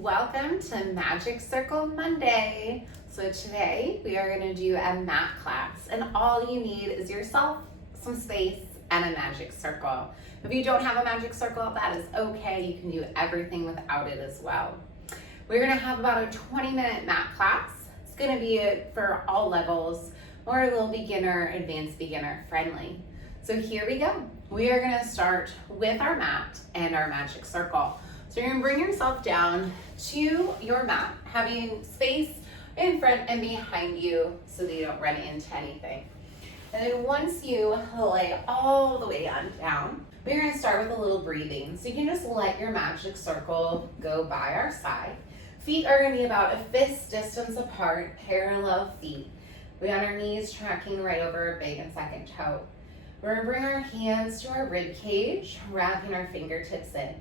Welcome to Magic Circle Monday. So today we are going to do a mat class, and all you need is yourself, some space, and a magic circle. If you don't have a magic circle, that is okay. You can do everything without it as well. We're going to have about a 20-minute mat class. It's going to be for all levels, or a little beginner, advanced beginner friendly. So here we go. We are going to start with our mat and our magic circle. So you're going to bring yourself down to your mat, having space in front and behind you so that you don't run into anything. And then once you lay all the way on down, we're going to start with a little breathing. So you can just let your magic circle go by our side. Feet are going to be about a fist distance apart, parallel feet. We got our knees tracking right over our big and second toe. We're going to bring our hands to our rib cage, wrapping our fingertips in.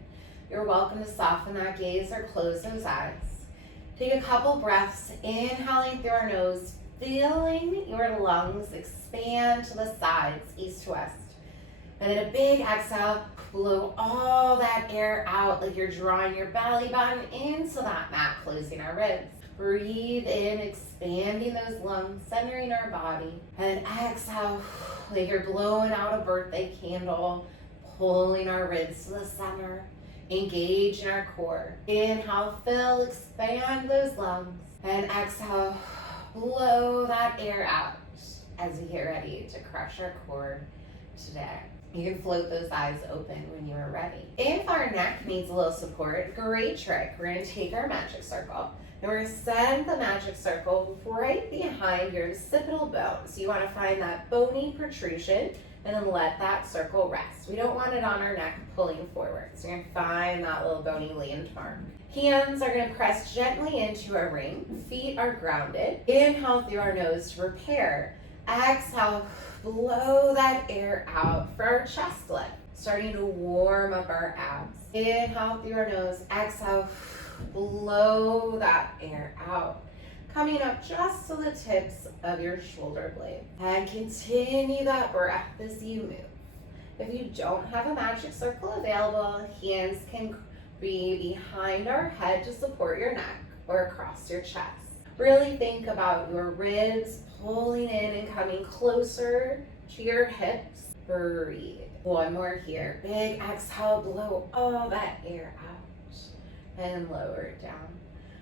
You're welcome to soften that gaze or close those eyes. Take a couple breaths, inhaling through our nose, feeling your lungs expand to the sides, east to west. And then a big exhale, blow all that air out like you're drawing your belly button into that mat, closing our ribs. Breathe in, expanding those lungs, centering our body. And then exhale, like you're blowing out a birthday candle, pulling our ribs to the center. Engage in our core. Inhale, fill, expand those lungs. And exhale, blow that air out as we get ready to crush our core today. You can float those eyes open when you are ready. If our neck needs a little support, great trick. We're going to take our magic circle and we're going to send the magic circle right behind your occipital bone. So you want to find that bony protrusion and then let that circle rest. We don't want it on our neck pulling forward. So you're going to find that little bony landmark. Hands are going to press gently into a ring. Feet are grounded. Inhale through our nose to prepare. Exhale, blow that air out for our chest lift. Starting to warm up our abs. Inhale through our nose. Exhale, blow that air out. Coming up just to the tips of your shoulder blades. And continue that breath as you move. If you don't have a magic circle available, hands can be behind our head to support your neck or across your chest. Really think about your ribs pulling in and coming closer to your hips. Breathe. One more here. Big exhale, blow all that air out and lower it down.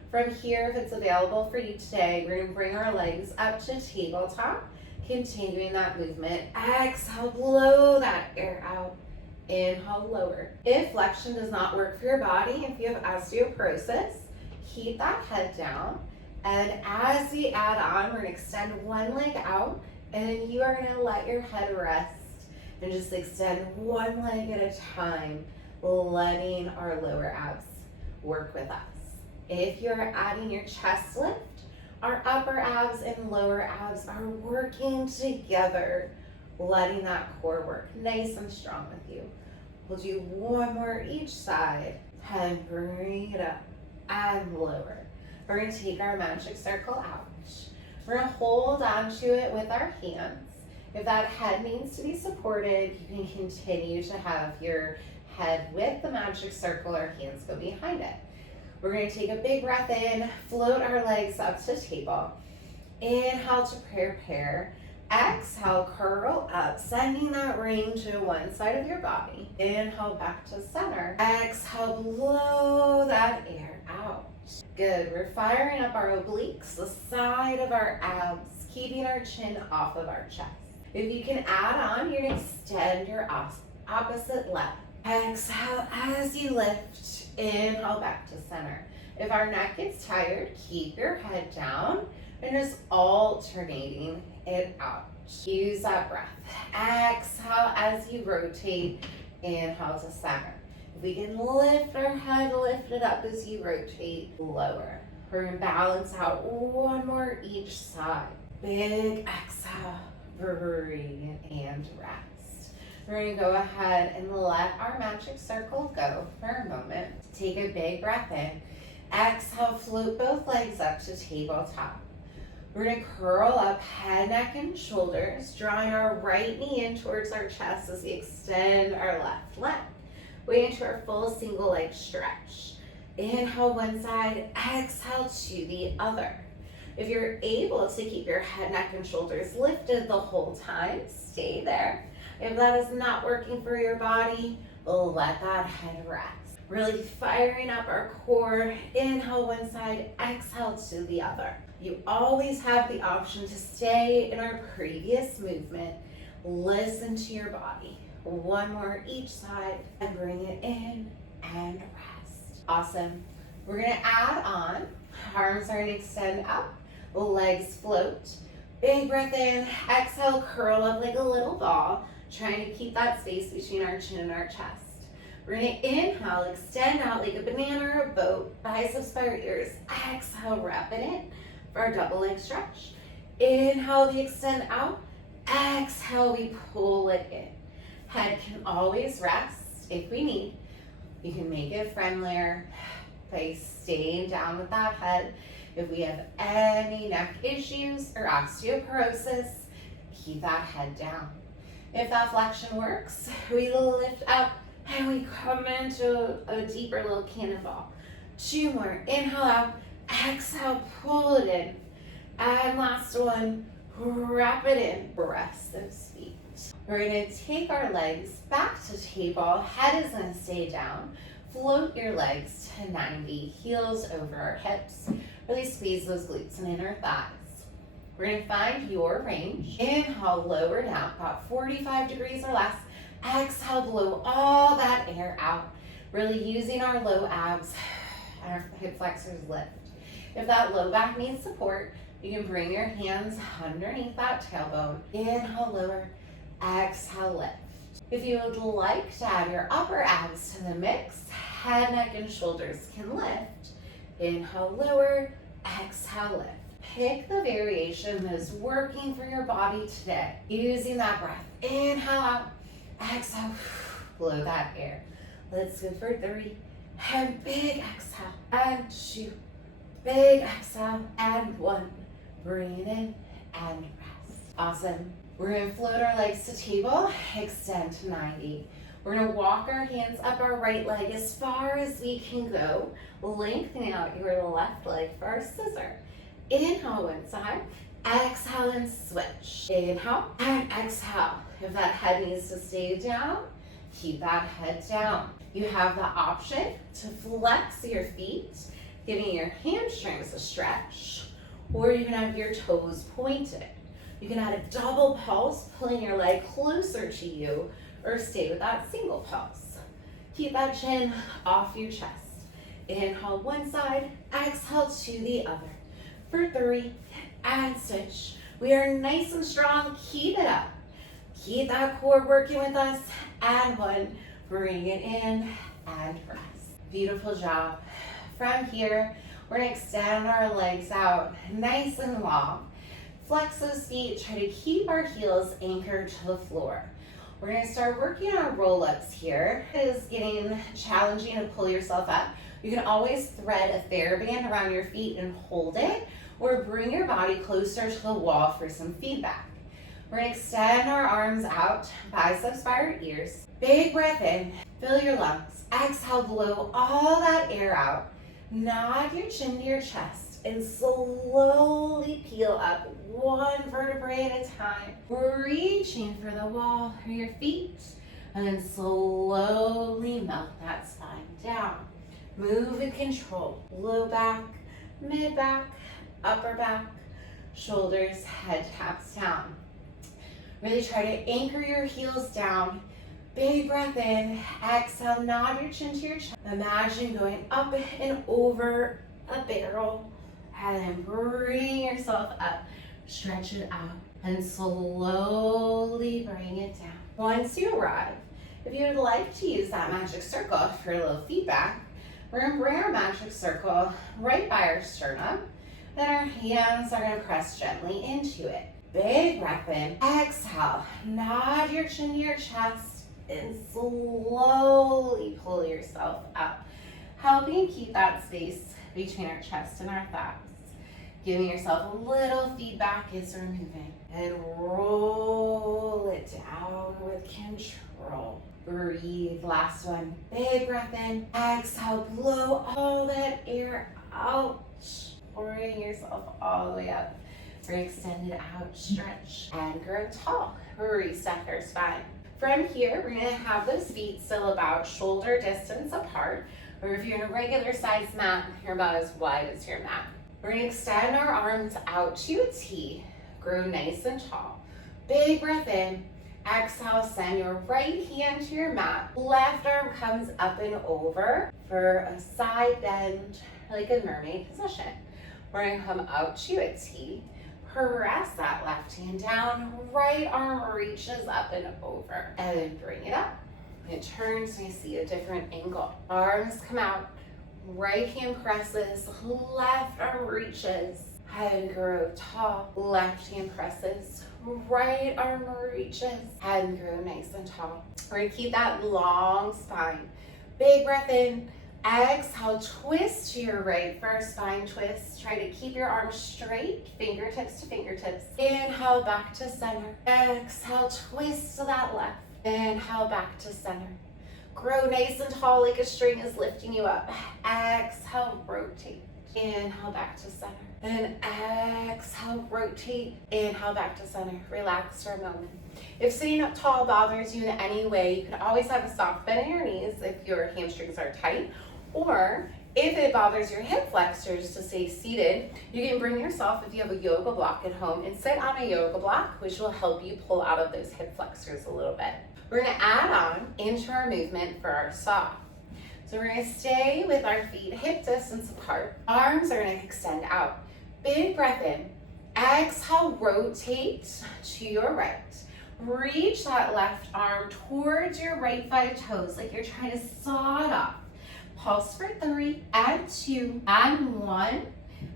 From here, if it's available for you today, we're going to bring our legs up to tabletop, continuing that movement. Exhale, blow that air out. Inhale, lower. If flexion does not work for your body, if you have osteoporosis, keep that head down. And as we add on, we're going to extend one leg out, and then you are going to let your head rest and just extend one leg at a time, letting our lower abs work with us. If you're adding your chest lift, our upper abs and lower abs are working together, letting that core work nice and strong with you. We'll do one more each side and bring it up and lower. We're going to take our magic circle out. We're going to hold onto it with our hands. If that head needs to be supported, you can continue to have your head with the magic circle or hands go behind it. We're going to take a big breath in, float our legs up to table. Inhale to prepare. Exhale, curl up, sending that ring to one side of your body. Inhale back to center. Exhale, blow that air out. Good. We're firing up our obliques, the side of our abs, keeping our chin off of our chest. If you can add on, you're going to extend your opposite leg. Exhale as you lift. Inhale back to center. If our neck gets tired, keep your head down and just alternating it out. Use that breath. Exhale as you rotate. Inhale to center. If we can lift our head, lift it up as you rotate, lower. We're going to balance out one more each side. Big exhale, breathe and rest. We're going to go ahead and let our magic circle go for a moment. Take a big breath in. Exhale, float both legs up to tabletop. We're going to curl up head, neck, and shoulders, drawing our right knee in towards our chest as we extend our left leg. Way into our full single leg stretch. Inhale one side, exhale to the other. If you're able to keep your head, neck, and shoulders lifted the whole time, stay there. If that is not working for your body, let that head rest. Really firing up our core. Inhale one side, exhale to the other. You always have the option to stay in our previous movement. Listen to your body. One more each side and bring it in and rest. Awesome. We're gonna add on. Arms are gonna extend up, legs float. Big breath in, exhale, curl up like a little ball, trying to keep that space between our chin and our chest. We're gonna inhale, extend out like a banana or a boat, biceps by our ears. Exhale, wrap it in for our double leg stretch. Inhale, we extend out. Exhale, we pull it in. Head can always rest if we need. You can make it friendlier by staying down with that head. If we have any neck issues or osteoporosis, keep that head down. If that flexion works, we lift up and we come into a deeper little cannonball. 2 more. Inhale out. Exhale, pull it in. And last one, wrap it in. Rest those feet. We're going to take our legs back to table. Head is going to stay down. Float your legs to 90. Heels over our hips. Really squeeze those glutes and inner thighs. We're going to find your range. Inhale, lower down, about 45 degrees or less. Exhale, blow all that air out. Really using our low abs and our hip flexors lift. If that low back needs support, you can bring your hands underneath that tailbone. Inhale, lower. Exhale, lift. If you would like to add your upper abs to the mix, head, neck, and shoulders can lift. Inhale, lower. Exhale, lift. Pick the variation that is working for your body today. Using that breath. Inhale out. Exhale. Blow that air. Let's go for 3. And big exhale. And 2. Big exhale. And 1. Bring it in and rest. Awesome. We're going to float our legs to table. Extend to 90. We're going to walk our hands up our right leg as far as we can go. Lengthening out your left leg for our scissor. Inhale one side, exhale and switch. Inhale and exhale. If that head needs to stay down, keep that head down. You have the option to flex your feet, giving your hamstrings a stretch, or you can have your toes pointed. You can add a double pulse, pulling your leg closer to you, or stay with that single pulse. Keep that chin off your chest. Inhale one side, exhale to the other. For 3, and switch. We are nice and strong. Keep it up. Keep that core working with us. And 1, bring it in and rest. Beautiful job. From here, we're gonna extend our legs out nice and long. Flex those feet. Try to keep our heels anchored to the floor. We're gonna start working on roll-ups here. It is getting challenging to pull yourself up. You can always thread a TheraBand around your feet and hold it, or bring your body closer to the wall for some feedback. We're gonna extend our arms out, biceps by our ears. Big breath in, fill your lungs. Exhale, blow all that air out. Nod your chin to your chest and slowly peel up 1 vertebrae at a time. Reaching for the wall or your feet, and then slowly melt that spine down. Move and control. Low back, mid back, upper back, shoulders, head taps down. Really try to anchor your heels down. Big breath in. Exhale, nod your chin to your chest. Imagine going up and over a barrel. And then bring yourself up. Stretch it out. And slowly bring it down. Once you arrive, if you would like to use that magic circle for a little feedback, we're going to bring our magic circle right by our sternum. Then our hands are going to press gently into it. Big breath in. Exhale. Nod your chin to your chest and slowly pull yourself up. Helping keep that space between our chest and our thighs. Giving yourself a little feedback as we're moving. And roll it down with control. Breathe Take the last one. Big breath in. Exhale, blow all that air out. Bring yourself all the way up. We're extended out, stretch, and grow tall. Reset our spine. From here, we're gonna have those feet still about shoulder distance apart, or if you're in a regular size mat, you're about as wide as your mat. We're gonna extend our arms out to a T, grow nice and tall. Big breath in. Exhale, send your right hand to your mat. Left arm comes up and over for a side bend, like a mermaid position. We're gonna come out to a T. Press that left hand down. Right arm reaches up and over. And then bring it up. It turns and you see a different angle. Arms come out. Right hand presses. Left arm reaches. And grow tall. Left hand presses. Right arm reaches and grow nice and tall. We're gonna keep that long spine. Big breath in. Exhale, twist to your right for a spine twist. Try to keep your arms straight, fingertips to fingertips. Inhale, back to center. Exhale, twist to that left. Inhale, back to center. Grow nice and tall like a string is lifting you up. Exhale, rotate. Inhale, back to center. And exhale, rotate. Inhale, back to center. Relax for a moment. If sitting up tall bothers you in any way, you can always have a soft bend in your knees if your hamstrings are tight. Or if it bothers your hip flexors to stay seated, you can bring yourself, if you have a yoga block at home, and sit on a yoga block, which will help you pull out of those hip flexors a little bit. We're gonna add on into our movement for our saw. So we're gonna stay with our feet hip distance apart. Arms are gonna extend out. Big breath in. Exhale, rotate to your right. Reach that left arm towards your right 5 toes like you're trying to saw it off. Pulse for 3 and 2 and 1.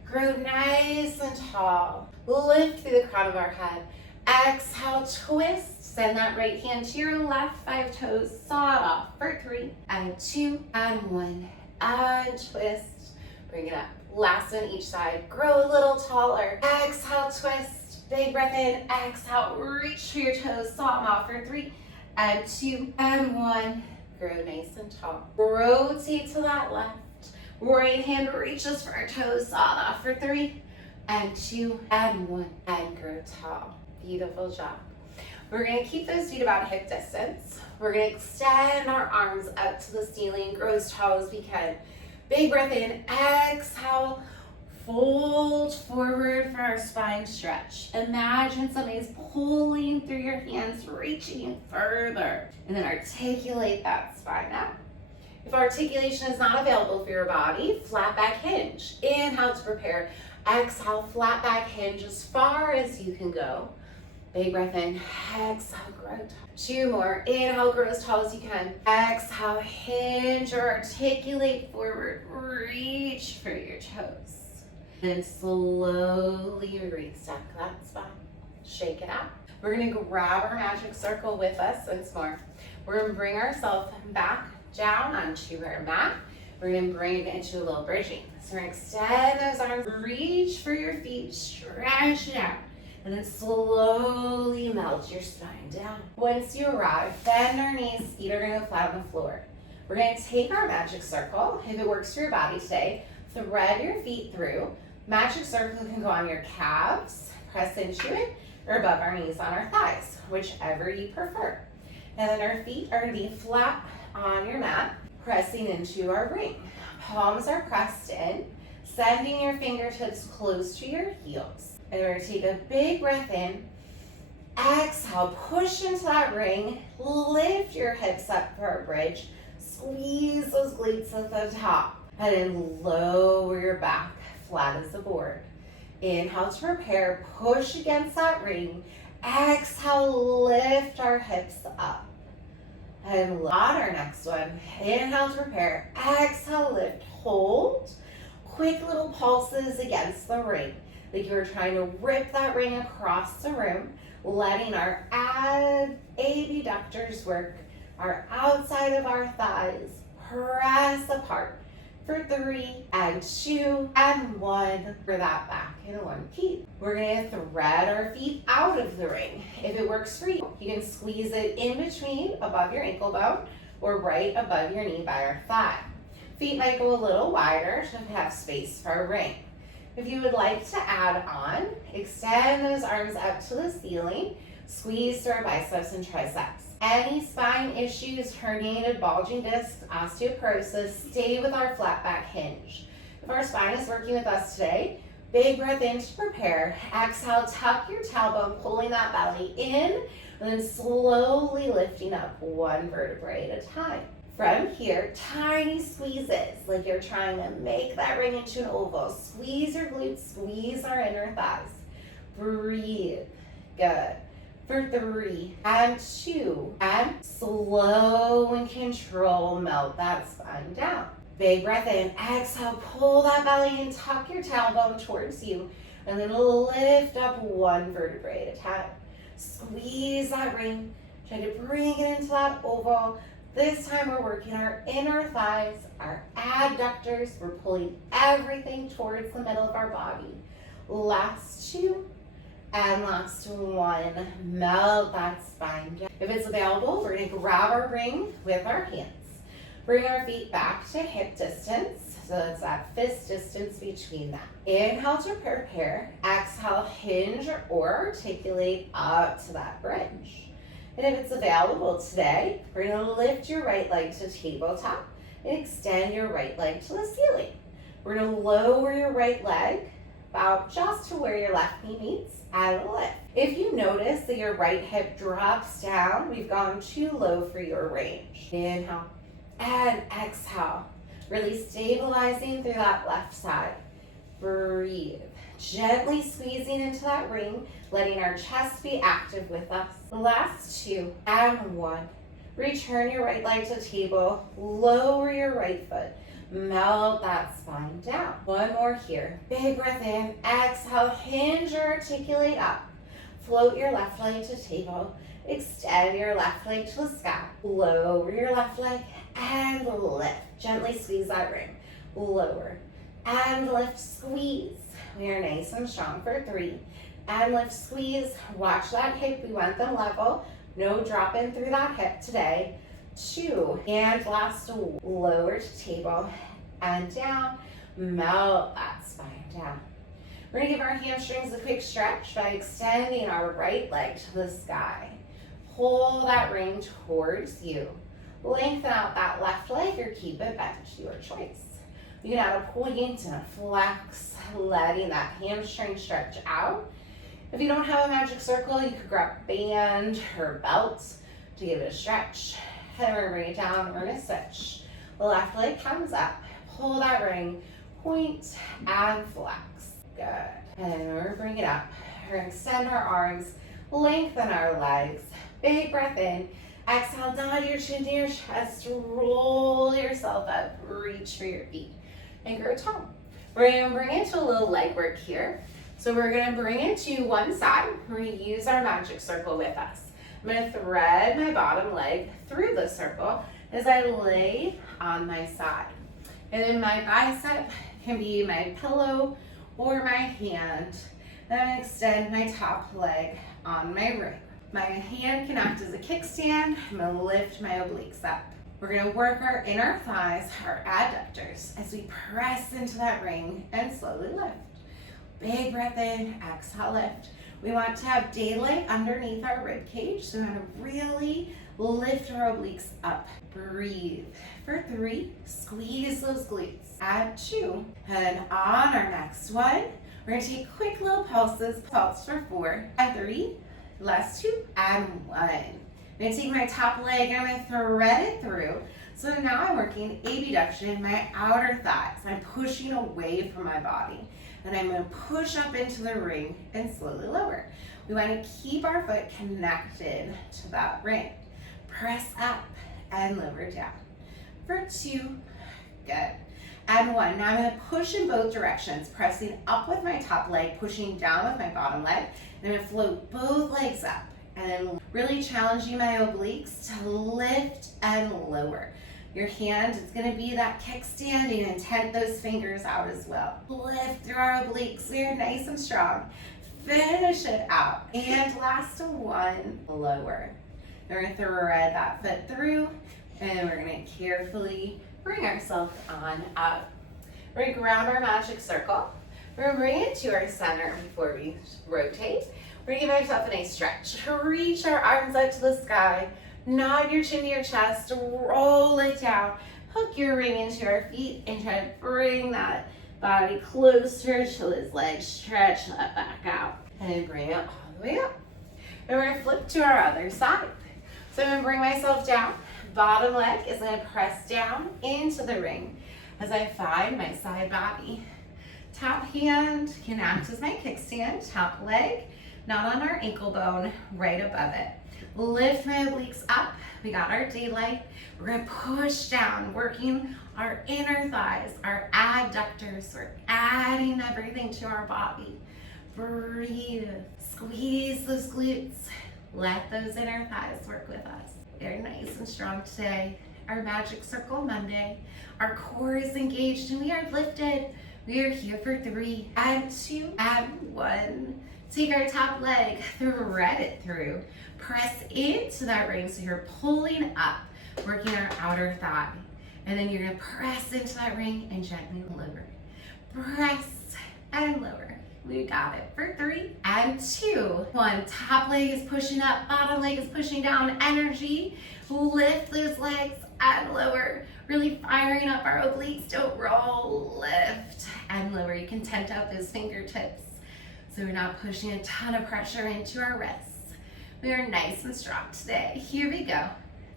Grow nice and tall. Lift through the crown of our head. Exhale, twist. Send that right hand to your left 5 toes. Saw it off for 3 and 2 and 1. And twist. Bring it up. Last one each side. Grow a little taller. Exhale, twist. Big breath in. Exhale, reach for your toes. Saw them off for 3 and 2 and 1. Grow nice and tall. Rotate to that left. Right hand reaches for our toes. Saw it off for 3 and 2 and 1. And grow tall. Beautiful job. We're gonna keep those feet about hip distance. We're gonna extend our arms up to the ceiling. Grow as tall as we can. Big breath in. Exhale. Fold forward for our spine stretch. Imagine somebody's pulling through your hands, reaching further. And then articulate that spine out. If articulation is not available for your body, flat back hinge. Inhale to prepare. Exhale, flat back hinge as far as you can go. Big breath in. Exhale, grow tall. 2 more. Inhale, grow as tall as you can. Exhale, hinge or articulate forward. Reach for your toes. Then slowly restack that spine. Shake it out. We're gonna grab our magic circle with us once more. We're gonna bring ourselves back down onto our mat. We're gonna bring it into a little bridging. So we're gonna extend those arms, reach for your feet, stretch it out, and then slowly melt your spine down. Once you arrive, bend our knees, feet are gonna go flat on the floor. We're gonna take our magic circle. If it works for your body today, thread your feet through. Magic circle can go on your calves, press into it, or above our knees on our thighs, whichever you prefer. And then our feet are gonna be flat on your mat, pressing into our ring. Palms are pressed in, sending your fingertips close to your heels. And we're gonna take a big breath in. Exhale, push into that ring, lift your hips up for a bridge, squeeze those glutes at the top, and then lower your back, flat as a board. Inhale to prepare, push against that ring. Exhale, lift our hips up. And on our next one, inhale to prepare. Exhale, lift, hold. Quick little pulses against the ring. Like you're trying to rip that ring across the room, letting our abductors work, our outside of our thighs, press apart. For 3 and 2 and 1 for that back and 1 keep. We're gonna thread our feet out of the ring. If it works for you, you can squeeze it in between above your ankle bone, or right above your knee by our thigh. Feet might go a little wider to have space for a ring. If you would like to add on, extend those arms up to the ceiling, squeeze through our biceps and triceps. Any spine issues, herniated, bulging discs, osteoporosis, stay with our flat back hinge. If our spine is working with us today, big breath in to prepare. Exhale, tuck your tailbone, pulling that belly in, and then slowly lifting up one vertebrae at a time. From here, tiny squeezes, like you're trying to make that ring into an oval. Squeeze your glutes, squeeze our inner thighs. Breathe. Good. For 3 and 2, and slow and control, melt that spine down. Big breath in, exhale, pull that belly in, tuck your tailbone towards you, and then lift up one vertebrae at a time. Squeeze that ring, try to bring it into that oval. This time we're working our inner thighs, our adductors. We're pulling everything towards the middle of our body. Last 2 and last 1. Melt that spine down. If it's available, we're going to grab our ring with our hands. Bring our feet back to hip distance, so it's that fist distance between them. Inhale to prepare. Exhale, hinge or articulate up to that bridge. And if it's available today, we're going to lift your right leg to tabletop and extend your right leg to the ceiling. We're going to lower your right leg about just to where your left knee meets and lift. If you notice that your right hip drops down, we've gone too low for your range. Inhale and exhale. Really stabilizing through that left side. Breathe. Gently squeezing into that ring, letting our chest be active with us. Last 2 and 1. Return your right leg to the table. Lower your right foot. Melt that spine down. One more here. Big breath in. Exhale, hinge or articulate up. Float your left leg to table. Extend your left leg to the sky. Lower your left leg and lift. Gently squeeze that ring. Lower and lift, squeeze. We are nice and strong for 3. And lift, squeeze. Watch that hip. We want them level. No drop in through that hip today. 2. And last, lower to table and down. Melt that spine down. We're going to give our hamstrings a quick stretch by extending our right leg to the sky. Pull that ring towards you. Lengthen out that left leg or keep it bent, your choice. You can add a point and a flex, letting that hamstring stretch out. If you don't have a magic circle, you could grab a band or belt to give it a stretch. And we're going to bring it down, we're going to switch. The left leg comes up, pull that ring, point and flex. Good. And then we're going to bring it up. We're going to extend our arms, lengthen our legs. Big breath in. Exhale, down your chin to your chest. Roll yourself up. Reach for your feet and grow tall. We're going to bring it to a little leg work here. So we're going to bring it to one side. We're going to use our magic circle with us. I'm going to thread my bottom leg through the circle as I lay on my side. And then my bicep can be my pillow or my hand. Then I'm going to extend my top leg on my ring. My hand can act as a kickstand. I'm going to lift my obliques up. We're going to work our inner thighs, our adductors, as we press into that ring and slowly lift. Big breath in, exhale, lift. We want to have daylight underneath our rib cage, so we want to really lift our obliques up. Breathe. For 3, squeeze those glutes. Add 2. And on our next one, we're going to take quick little pulses. Pulse for 4 and 3. Last 2 and 1. I'm going to take my top leg and I'm going to thread it through. So now I'm working abduction, my outer thighs. I'm pushing away from my body. And I'm going to push up into the ring and slowly lower. We want to keep our foot connected to that ring. Press up and lower down. For 2, good. And 1. Now I'm going to push in both directions, pressing up with my top leg, pushing down with my bottom leg. I'm going to float both legs up and really challenging my obliques to lift and lower. Your hand is going to be that kickstanding and tent those fingers out as well. Lift through our obliques. We are nice and strong. Finish it out. And last 1, lower. We're going to thread that foot through. And we're gonna carefully bring ourselves on up. We're gonna grab our magic circle. We're gonna bring it to our center before we rotate. We're gonna give ourselves a nice stretch. Reach our arms up to the sky. Nod your chin to your chest. Roll it down. Hook your ring into our feet and try to bring that body closer to his legs. Stretch that back out. And bring it all the way up. And we're gonna flip to our other side. So I'm gonna bring myself down. Bottom leg is gonna press down into the ring as I find my side body. Top hand can act as my kickstand. Top leg, not on our ankle bone, right above it. Lift my obliques up. We got our daylight. We're gonna push down, working our inner thighs, our adductors. We're adding everything to our body. Breathe, squeeze those glutes. Let those inner thighs work with us. We're nice and strong today. Our Magic Circle Monday. Our core is engaged and we are lifted. We are here for 3 and 2 and 1. Take our top leg, thread it through. Press into that ring so you're pulling up, working our outer thigh. And then you're gonna press into that ring and gently lower. Press and lower. We got it for 3 and 2. 1, top leg is pushing up, bottom leg is pushing down. Energy, lift those legs and lower. Really firing up our obliques. Don't roll, lift and lower. You can tent out those fingertips so we're not pushing a ton of pressure into our wrists. We are nice and strong today. Here we go.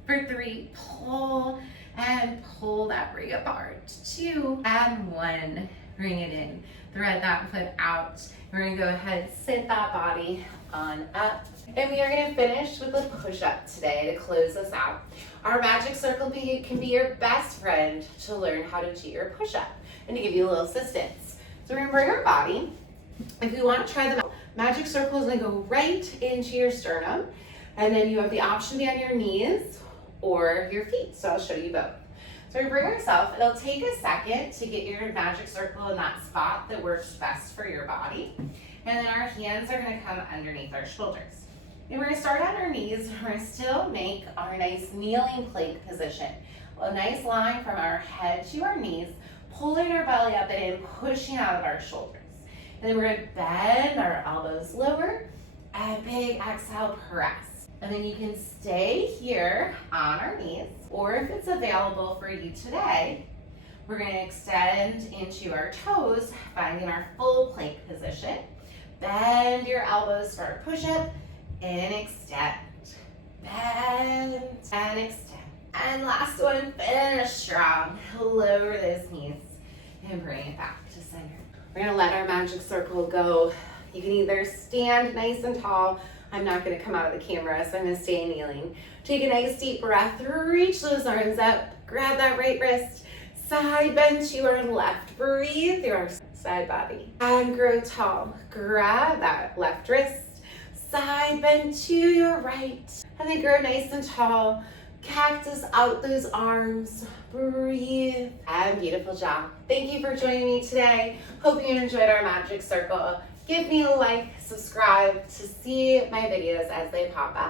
For 3, pull and pull that ring apart. 2 and 1, bring it in. Thread that foot out. We're gonna go ahead and sit that body on up. And we are gonna finish with a push-up today to close us out. Our Magic Circle can be your best friend to learn how to do your push-up and to give you a little assistance. So we're gonna bring our body. If you want to try the Magic Circle is gonna go right into your sternum. And then you have the option to be on your knees or your feet. So I'll show you both. So we bring ourselves, it'll take a second to get your Magic Circle in that spot that works best for your body. And then our hands are gonna come underneath our shoulders. And we're gonna start on our knees. We're gonna still make our nice kneeling plank position. A nice line from our head to our knees, pulling our belly up and in, pushing out of our shoulders. And then we're gonna bend our elbows lower, and big exhale, press. And then you can stay here on our knees, or if it's available for you today, we're gonna extend into our toes, finding our full plank position. Bend your elbows for our push-up, and extend. Bend and extend. And last one, finish strong. Lower those knees and bring it back to center. We're gonna let our Magic Circle go. You can either stand nice and tall. I'm not gonna come out of the camera, so I'm gonna stay kneeling. Take a nice deep breath, reach those arms up, grab that right wrist, side bend to our left. Breathe through our side body and grow tall. Grab that left wrist, side bend to your right, and then grow nice and tall. Cactus out those arms, breathe, and beautiful job. Thank you for joining me today. Hope you enjoyed our Magic Circle. Give me a like, subscribe to see my videos as they pop up.